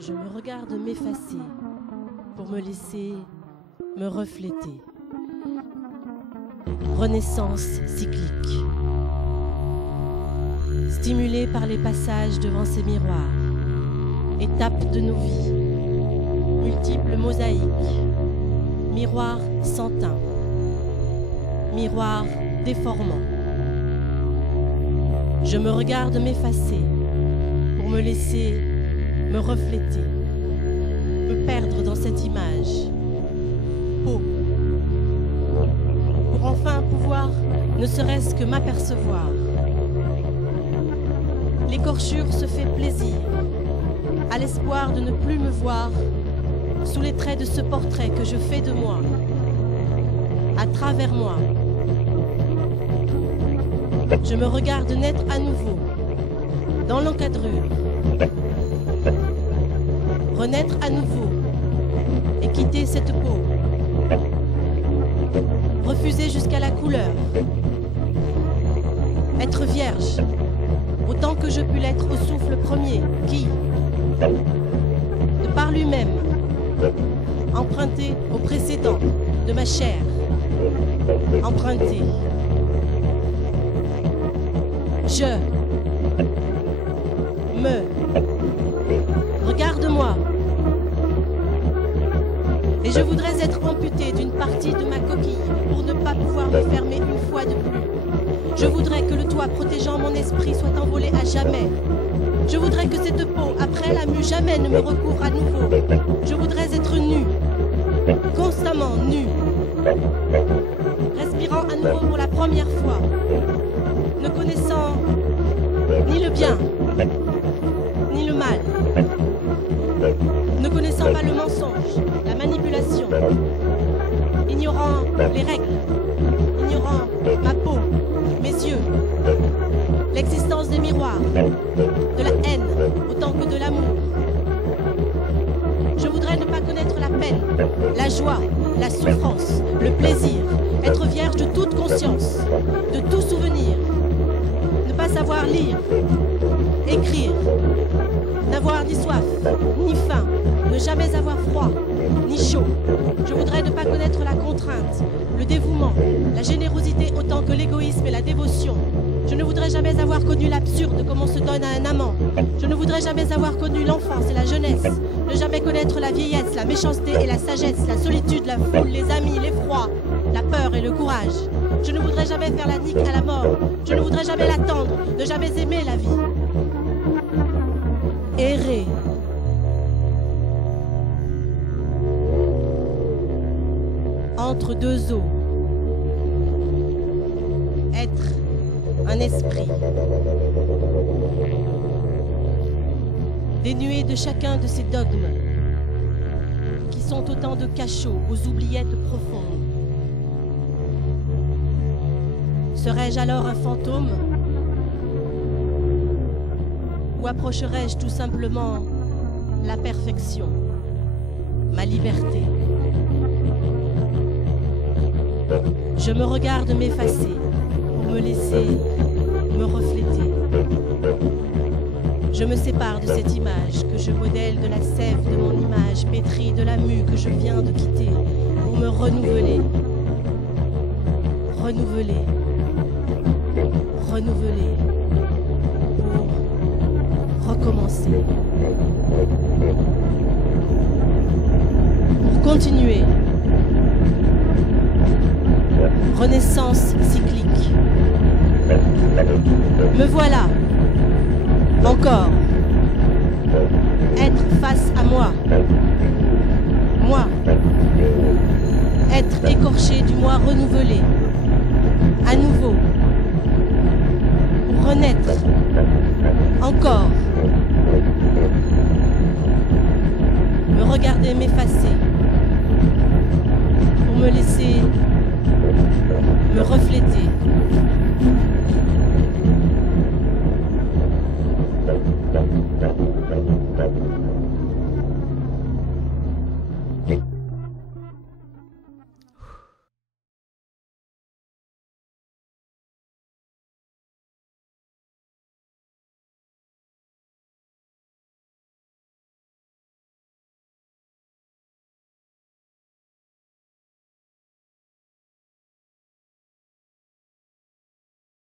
Je me regarde m'effacer pour me laisser me refléter. Renaissance cyclique. Stimulée par les passages devant ces miroirs. Étapes de nos vies. Multiples mosaïques. Miroirs sans teint. Miroirs déformants. Je me regarde m'effacer pour me laisser me refléter, me perdre dans cette image. Peau. Pour enfin pouvoir ne serait-ce que m'apercevoir. L'écorchure se fait plaisir, à l'espoir de ne plus me voir sous les traits de ce portrait que je fais de moi, à travers moi. Je me regarde naître à nouveau, dans l'encadrure, renaître à nouveau et quitter cette peau, refuser jusqu'à la couleur, être vierge, autant que je puis l'être au souffle premier, qui, de par lui-même, emprunté au précédent de ma chair, emprunté. Je me regarde-moi et je voudrais être amputée d'une partie de ma coquille pour ne pas pouvoir me fermer une fois de plus. Je voudrais que le toit protégeant mon esprit soit envolé à jamais. Je voudrais que cette peau, après la mue, jamais ne me recouvre à nouveau. Je voudrais être nue, constamment nue, respirant à nouveau pour la première fois, ne connaissant ni le bien, ni le mal, ne connaissant pas le mensonge, la manipulation, ignorant les règles, ignorant ma peau, mes yeux, l'existence des miroirs, de la haine autant que de l'amour. Je voudrais ne pas connaître la peine, la joie, la souffrance, le plaisir, être vierge de toute conscience, de tout souvenir, ne pas savoir lire, écrire, n'avoir ni soif, ni faim, ne jamais avoir froid, ni chaud. Je voudrais ne pas connaître la contrainte, le dévouement, la générosité autant que l'égoïsme et la dévotion. Je ne voudrais jamais avoir connu l'absurde comme on se donne à un amant. Je ne voudrais jamais avoir connu l'enfance et la jeunesse. Ne jamais connaître la vieillesse, la méchanceté et la sagesse, la solitude, la foule, les amis, l'effroi, la peur et le courage. Je ne voudrais jamais faire la nique à la mort. Je ne voudrais jamais l'attendre, ne jamais aimer la vie. Errer. Entre deux eaux. Être un esprit. Dénué de chacun de ces dogmes, qui sont autant de cachots aux oubliettes profondes. Serais-je alors un fantôme? Ou approcherais-je tout simplement la perfection, ma liberté? Je me regarde m'effacer pour me laisser me refléter. Je me sépare de cette image que je modèle de la sève de mon image pétrie de la mue que je viens de quitter pour me renouveler. Renouveler. Renouveler. Pour recommencer. Pour continuer. Renaissance cyclique. Me voilà. Encore. Être face à moi. Moi. Être écorché du moi renouvelé. À nouveau. Renaître. Encore. Me regarder m'effacer. Pour me laisser me refléter.